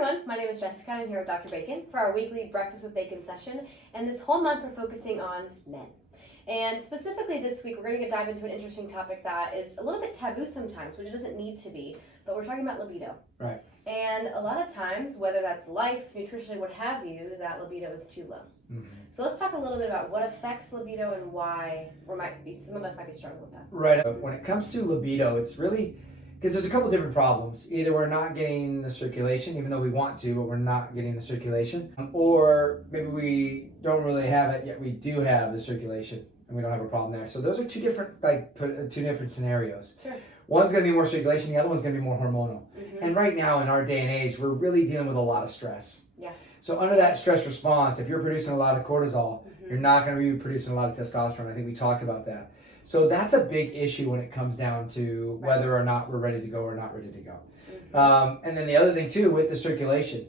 everyone, my name is Jessica and I'm here with Dr. Bacon for our weekly Breakfast with Bacon session, and this whole month we're focusing on men. And specifically this week we're going to dive into an interesting topic that is a little bit taboo sometimes, which it doesn't need to be, but we're talking about libido. Right. And a lot of times, whether that's life, nutrition, what have you, that libido is too low. Mm-hmm. So let's talk a little bit about what affects libido and why some of us might be struggling with that. Right. When it comes to libido, it's really because there's a couple different problems. Either we're not getting the circulation, even though we want to, but we're not getting the circulation, or maybe we don't really have it yet we do have the circulation and we don't have a problem there. So those are two different scenarios. Sure. One's going to be more circulation, the other one's going to be more hormonal. Mm-hmm. And right now in our day and age, we're really dealing with a lot of stress. Yeah. So under that stress response, if you're producing a lot of cortisol, mm-hmm. you're not going to be producing a lot of testosterone. I think we talked about that. So that's a big issue when it comes down to whether or not we're ready to go or not ready to go. Mm-hmm. And then the other thing too, with the circulation,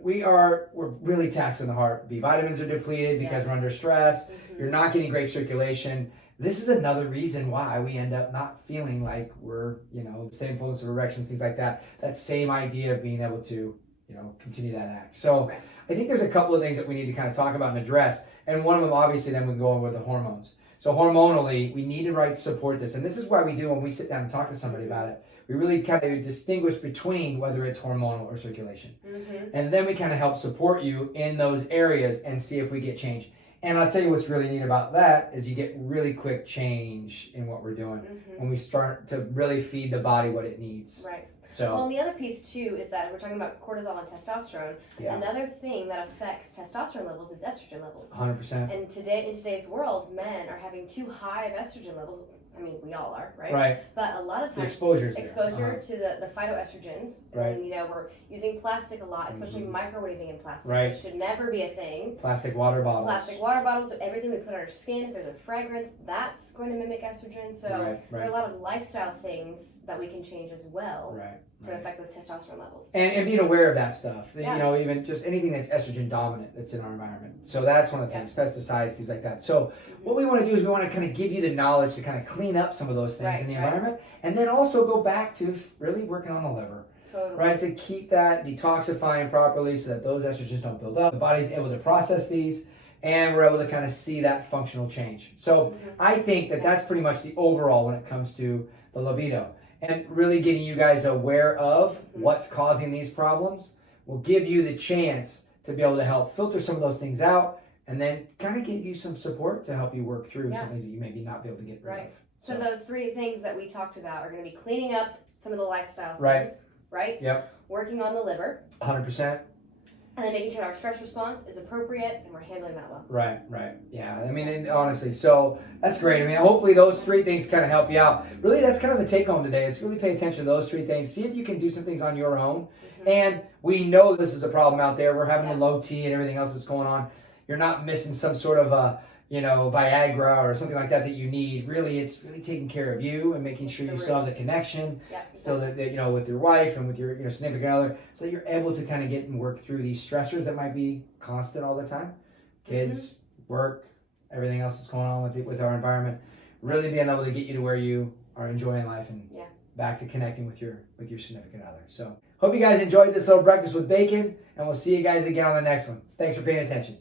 we're really taxing the heart. B vitamins are depleted because we're under stress. Mm-hmm. You're not getting great circulation. This is another reason why we end up not feeling like we're, the same fullness of erections, things like that. That same idea of being able to, continue that act. So I think there's a couple of things that we need to kind of talk about and address. And one of them, obviously, then we go on with the hormones. So hormonally, we need to support this. And this is why we do when we sit down and talk to somebody about it. We really kind of distinguish between whether it's hormonal or circulation. Mm-hmm. And then we kind of help support you in those areas and see if we get change. And I'll tell you what's really neat about that is you get really quick change in what we're doing when we start to really feed the body what it needs. Right. So, well, and the other piece too is that we're talking about cortisol and testosterone. Yeah. Another thing that affects testosterone levels is estrogen levels. 100%. And in today's world, men are having too high of estrogen levels. I mean, we all are, right? Right. But a lot of times, exposure to the phytoestrogens. Right. And we're using plastic a lot, especially microwaving in plastic, right. which should never be a thing. Plastic water bottles. So everything we put on our skin, if there's a fragrance, that's going to mimic estrogen. So there are a lot of lifestyle things that we can change as well. Right. To affect those testosterone levels. And being aware of that stuff. Yeah. Even just anything that's estrogen dominant that's in our environment. So that's one of the things, pesticides, things like that. So what we want to do is we want to kind of give you the knowledge to kind of clean up some of those things in the environment. And then also go back to really working on the liver. Totally. Right, to keep that detoxifying properly so that those estrogens don't build up. The body's able to process these and we're able to kind of see that functional change. So I think that that's pretty much the overall when it comes to the libido. And really getting you guys aware of what's causing these problems will give you the chance to be able to help filter some of those things out and then kind of give you some support to help you work through some things that you maybe not be able to get rid of. So those three things that we talked about are going to be cleaning up some of the lifestyle things, right? Yep. Working on the liver. 100%. And then making sure our stress response is appropriate and we're handling that well. Right. Yeah, I mean, and honestly, so that's great. I mean, hopefully those three things kind of help you out. Really, that's kind of a take home today is really pay attention to those three things. See if you can do some things on your own. And we know this is a problem out there. We're having the low T and everything else that's going on. You're not missing some sort of a, Viagra or something like that you need. Really, it's really taking care of you and making sure you still have the connection, still that with your wife and with your significant other, so that you're able to kind of get and work through these stressors that might be constant all the time. Kids, work, everything else that's going on with our environment. Really being able to get you to where you are enjoying life and back to connecting with your significant other. So hope you guys enjoyed this little breakfast with bacon, and we'll see you guys again on the next one. Thanks for paying attention.